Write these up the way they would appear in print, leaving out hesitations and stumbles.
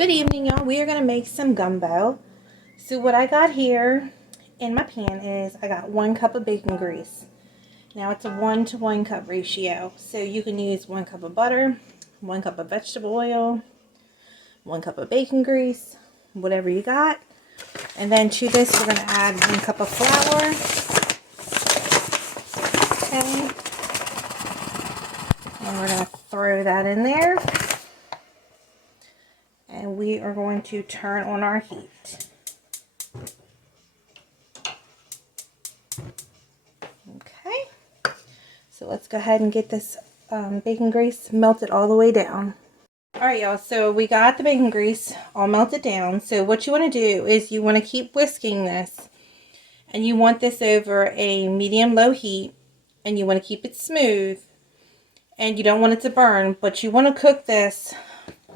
Good evening, y'all. We are going to make some gumbo. So what I got here in my pan is I got 1 cup of bacon grease. Now it's a 1-to-1 cup ratio. So you can use 1 cup of butter, 1 cup of vegetable oil, 1 cup of bacon grease, whatever you got. And then to this we're going to add 1 cup of flour. Okay. And we're going to throw that in there. And we are going to turn on our heat. Okay, so let's go ahead and get this bacon grease melted all the way down. Alright y'all, so we got the bacon grease all melted down. So what you want to do is you want to keep whisking this. And you want this over a medium-low heat. And you want to keep it smooth. And you don't want it to burn, but you want to cook this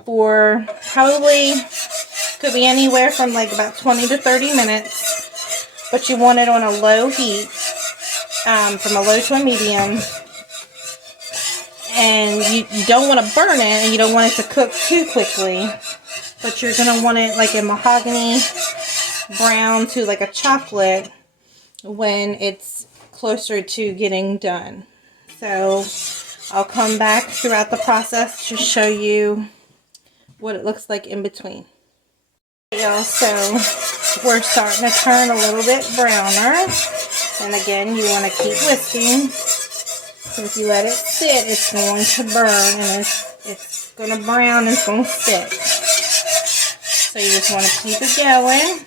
for probably, could be anywhere from like about 20 to 30 minutes, but you want it on a low heat, from a low to a medium, and you don't want to burn it, and you don't want it to cook too quickly, but you're going to want it like a mahogany brown to like a chocolate when it's closer to getting done. So I'll come back throughout the process to show you what it looks like in between. Y'all, so we're starting to turn a little bit browner, and again you want to keep whisking, because if you let it sit it's going to burn, and it's going to brown and it's going to stick. So you just want to keep it going.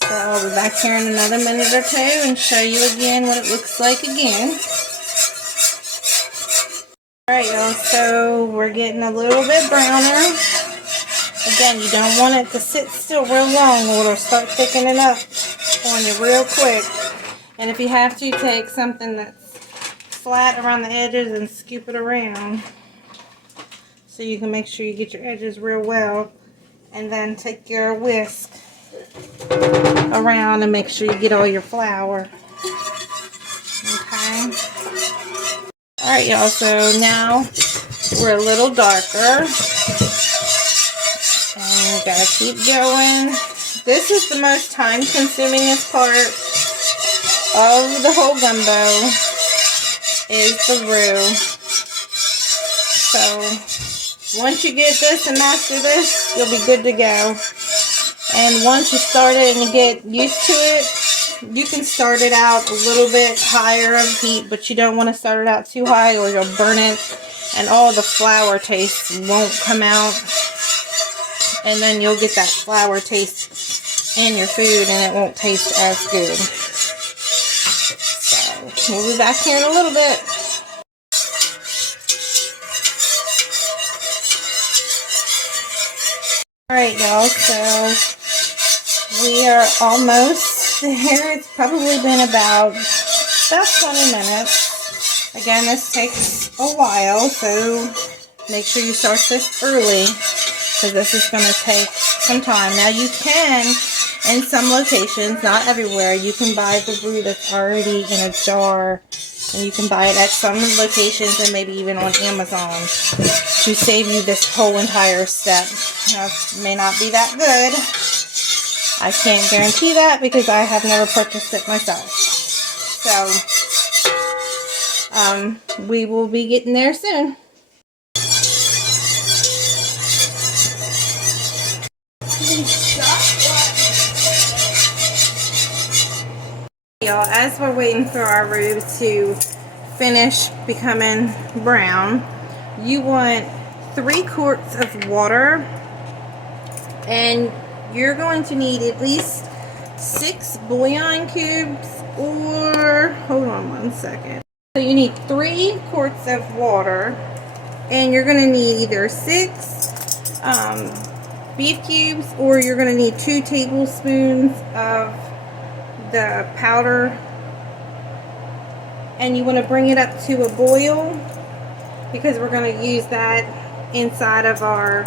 So I'll be back here in another minute or two and show you again what it looks like again. Alright y'all, so we're getting a little bit browner. Again, you don't want it to sit still real long or it'll start thickening up on you real quick. And if you have to, take something that's flat around the edges and scoop it around, so you can make sure you get your edges real well. And then take your whisk around and make sure you get all your flour. Okay. Alright y'all, so now we're a little darker, and we gotta keep going. This is the most time consuming part of the whole gumbo, is the roux. So once you get this and master this, you'll be good to go. And once you start it and you get used to it, you can start it out a little bit higher of heat, but you don't want to start it out too high or you'll burn it and all the flour taste won't come out, and then you'll get that flour taste in your food and it won't taste as good. So we'll be back here in a little bit. Alright y'all, so we are almost there. It's probably been about 20 minutes. Again, this takes a while, so make sure you start this early, because this is going to take some time. Now you can, in some locations, not everywhere, you can buy the roux that's already in a jar, and you can buy it at some locations and maybe even on Amazon to save you this whole entire step. Now, it may not be that good. I can't guarantee that because I have never purchased it myself. So, we will be getting there soon. Y'all, as we're waiting for our roux to finish becoming brown, you want 3 quarts of water, and you're going to need at least 6 bouillon cubes, or hold on one second. So you need 3 quarts of water, and you're going to need either 6 beef cubes, or you're going to need 2 tablespoons of the powder, and you want to bring it up to a boil, because we're going to use that inside of our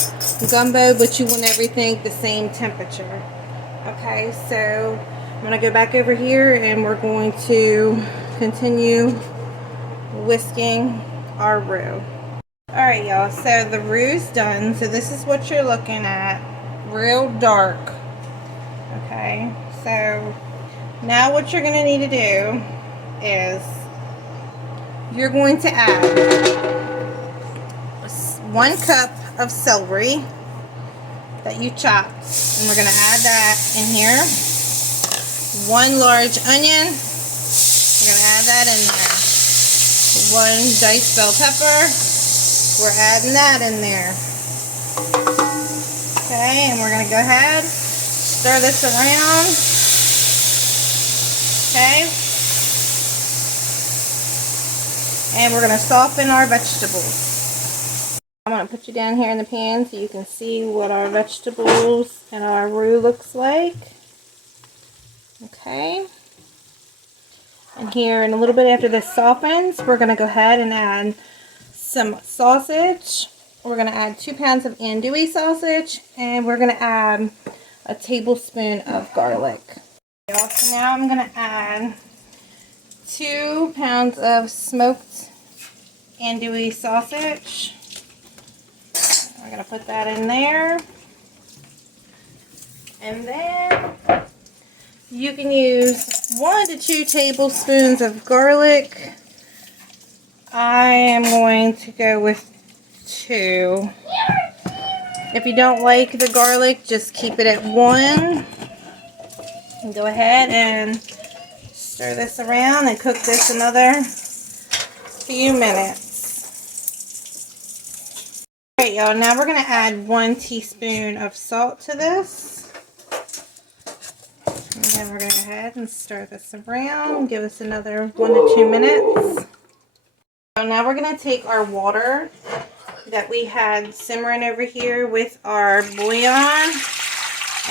gumbo, but you want everything the same temperature. Okay, so I'm going to go back over here and we're going to continue whisking our roux. Alright, y'all, so the roux's done. So this is what you're looking at. Real dark. Okay, so now what you're going to need to do is you're going to add 1 cup of celery that you chopped. And we're going to add that in here. 1 large onion. We're going to add that in there. 1 diced bell pepper. We're adding that in there. Okay, and we're going to go ahead, stir this around. Okay. And we're going to soften our vegetables. I'm going to put you down here in the pan so you can see what our vegetables and our roux looks like. Okay. And here in a little bit after this softens, we're going to go ahead and add some sausage. We're going to add 2 pounds of andouille sausage, and we're going to add a tablespoon of garlic. So now I'm going to add 2 pounds of smoked andouille sausage. We're going to put that in there. And then you can use 1 to 2 tablespoons of garlic. I am going to go with 2. If you don't like the garlic, just keep it at 1. And go ahead and stir this around and cook this another few minutes. Alright, y'all, now we're going to add 1 teaspoon of salt to this. And then we're going to go ahead and stir this around. Give us another 1 to 2 minutes. So now we're going to take our water that we had simmering over here with our bouillon,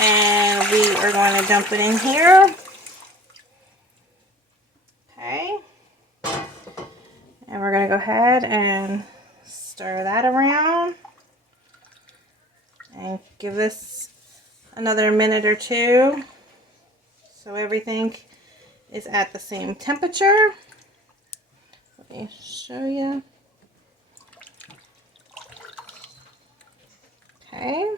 and we are going to dump it in here. Okay. And we're going to go ahead and stir that around and give this another minute or 2 so everything is at the same temperature. Let me show you. Okay.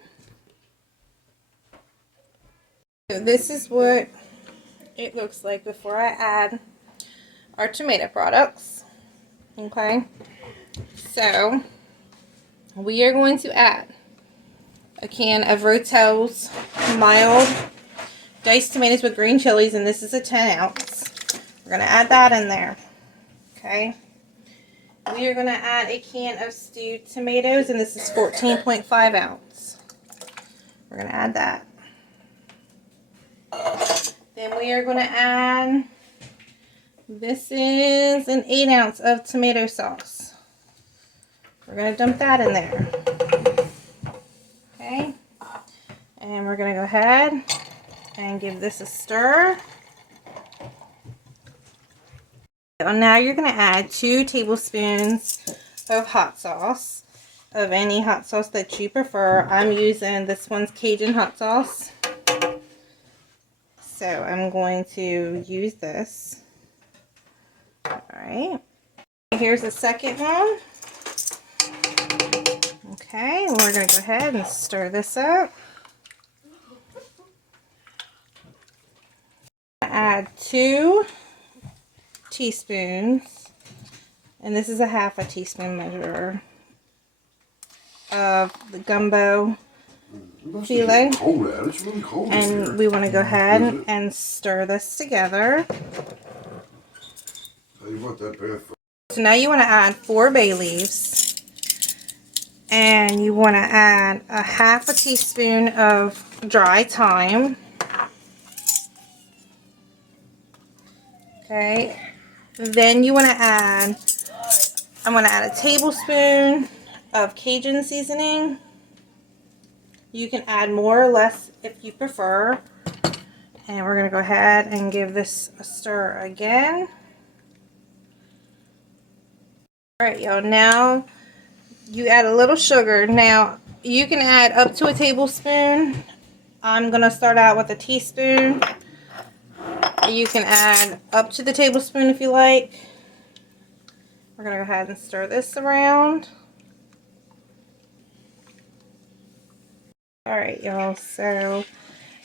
So this is what it looks like before I add our tomato products. Okay. So we are going to add a can of Rotel's mild diced tomatoes with green chilies, and this is a 10 ounce. We're going to add that in there. Okay. We are going to add a can of stewed tomatoes, and this is 14.5 ounce. We're going to add that. Then we are going to add, this is an 8 ounce of tomato sauce. We're going to dump that in there. Okay. And we're going to go ahead and give this a stir. So now you're going to add 2 tablespoons of hot sauce, of any hot sauce that you prefer. I'm using this one's Cajun hot sauce. So I'm going to use this. Alright. Here's the second one. Okay, we're going to go ahead and stir this up. Add 2 teaspoons, and this is a half a teaspoon measure of the gumbo filet. It's really cold and we want to go ahead and stir this together. So now you want to add 4 bay leaves, and you want to add a half a teaspoon of dry thyme. Okay. Then you want to add, I'm going to add a tablespoon of Cajun seasoning. You can add more or less if you prefer. And we're going to go ahead and give this a stir again. Alright, y'all, now you add a little sugar. Now, you can add up to a tablespoon. I'm going to start out with a teaspoon. You can add up to the tablespoon if you like. We're going to go ahead and stir this around. Alright, y'all, so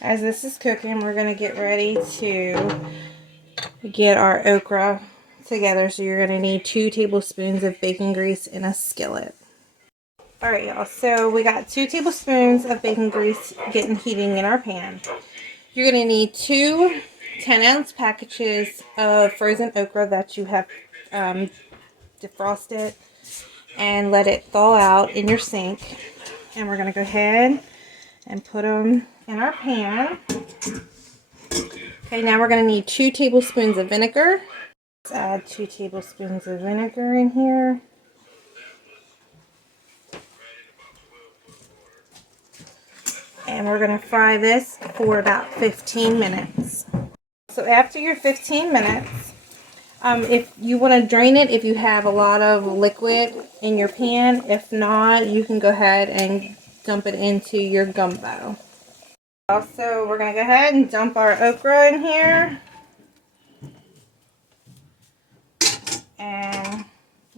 as this is cooking, we're going to get ready to get our okra together. So you're going to need 2 tablespoons of bacon grease in a skillet. Alright, y'all, so we got 2 tablespoons of bacon grease heating in our pan. You're going to need 2 10-ounce packages of frozen okra that you have defrosted and let it thaw out in your sink. And we're going to go ahead and put them in our pan. Okay, now we're going to need 2 tablespoons of vinegar. Let's add 2 tablespoons of vinegar in here. And we're going to fry this for about 15 minutes. So after your 15 minutes, if you want to drain it, if you have a lot of liquid in your pan, if not, you can go ahead and dump it into your gumbo. Also, we're going to go ahead and dump our okra in here. And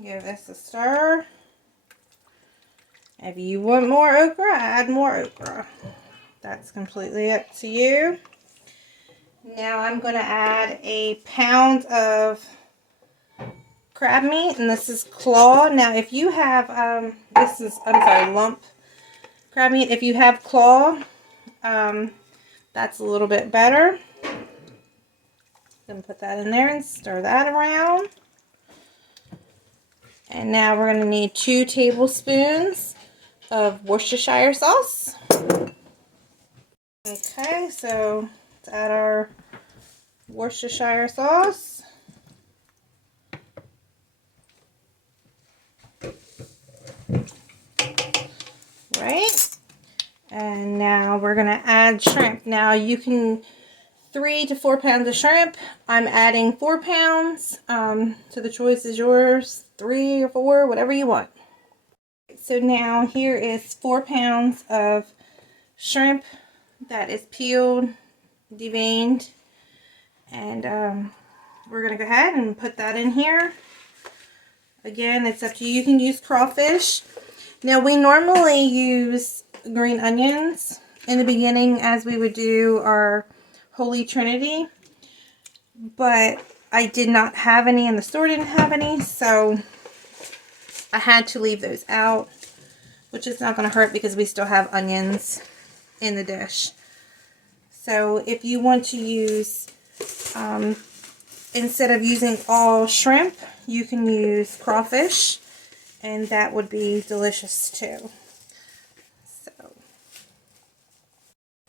give this a stir. If you want more okra, add more okra. That's completely up to you. Now I'm going to add a pound of crab meat, and this is claw. Now if you have, lump crab meat. If you have claw, that's a little bit better. Then put that in there and stir that around. And now we're going to need 2 tablespoons of Worcestershire sauce. Okay, so let's add our Worcestershire sauce. Right. And now we're going to add shrimp. Now you can 3 to 4 pounds of shrimp. I'm adding 4 pounds. So the choice is yours. 3 or 4, whatever you want. So now here is 4 pounds of shrimp that is peeled, deveined, and we're going to go ahead and put that in here. Again, it's up to you. You can use crawfish. Now we normally use green onions in the beginning as we would do our Holy Trinity, but I did not have any and the store didn't have any, so I had to leave those out, which is not going to hurt because we still have onions in the dish. So if you want to use, instead of using all shrimp, you can use crawfish, and that would be delicious too. So,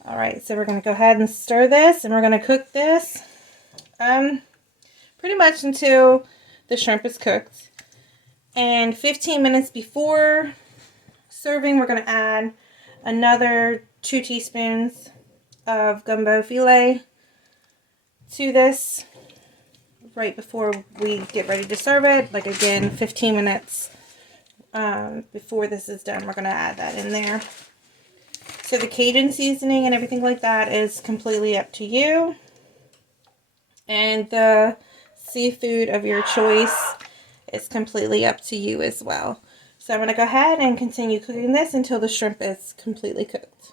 alright, so we're going to go ahead and stir this, and we're going to cook this pretty much until the shrimp is cooked. And 15 minutes before serving, we're going to add another 2 teaspoons of gumbo filet to this right before we get ready to serve it. Like again, 15 minutes before this is done, we're going to add that in there. So the Cajun seasoning and everything like that is completely up to you. And the seafood of your choice is completely up to you as well. So I'm going to go ahead and continue cooking this until the shrimp is completely cooked.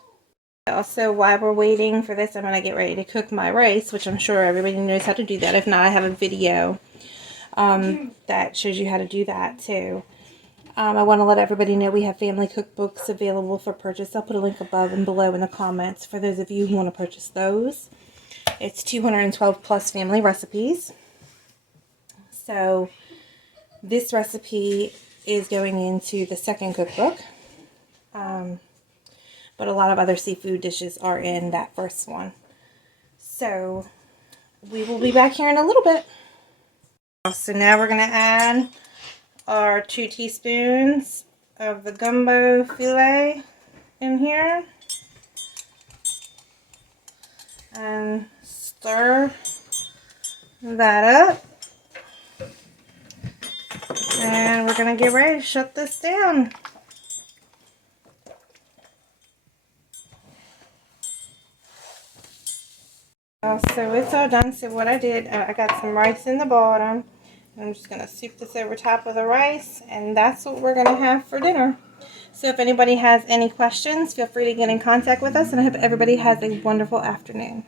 Also, while we're waiting for this, I'm going to get ready to cook my rice, which I'm sure everybody knows how to do that. If not, I have a video that shows you how to do that too. I want to let everybody know we have family cookbooks available for purchase. I'll put a link above and below in the comments for those of you who want to purchase those. It's 212 plus family recipes. So this recipe is going into the second cookbook. But a lot of other seafood dishes are in that first one. So we will be back here in a little bit. So now we're going to add our 2 teaspoons of the gumbo filet in here. And stir that up. And we're going to get ready to shut this down. So it's all done. So what I did, I got some rice in the bottom. I'm just going to soup this over top of the rice, and that's what we're going to have for dinner. So if anybody has any questions, feel free to get in contact with us, and I hope everybody has a wonderful afternoon.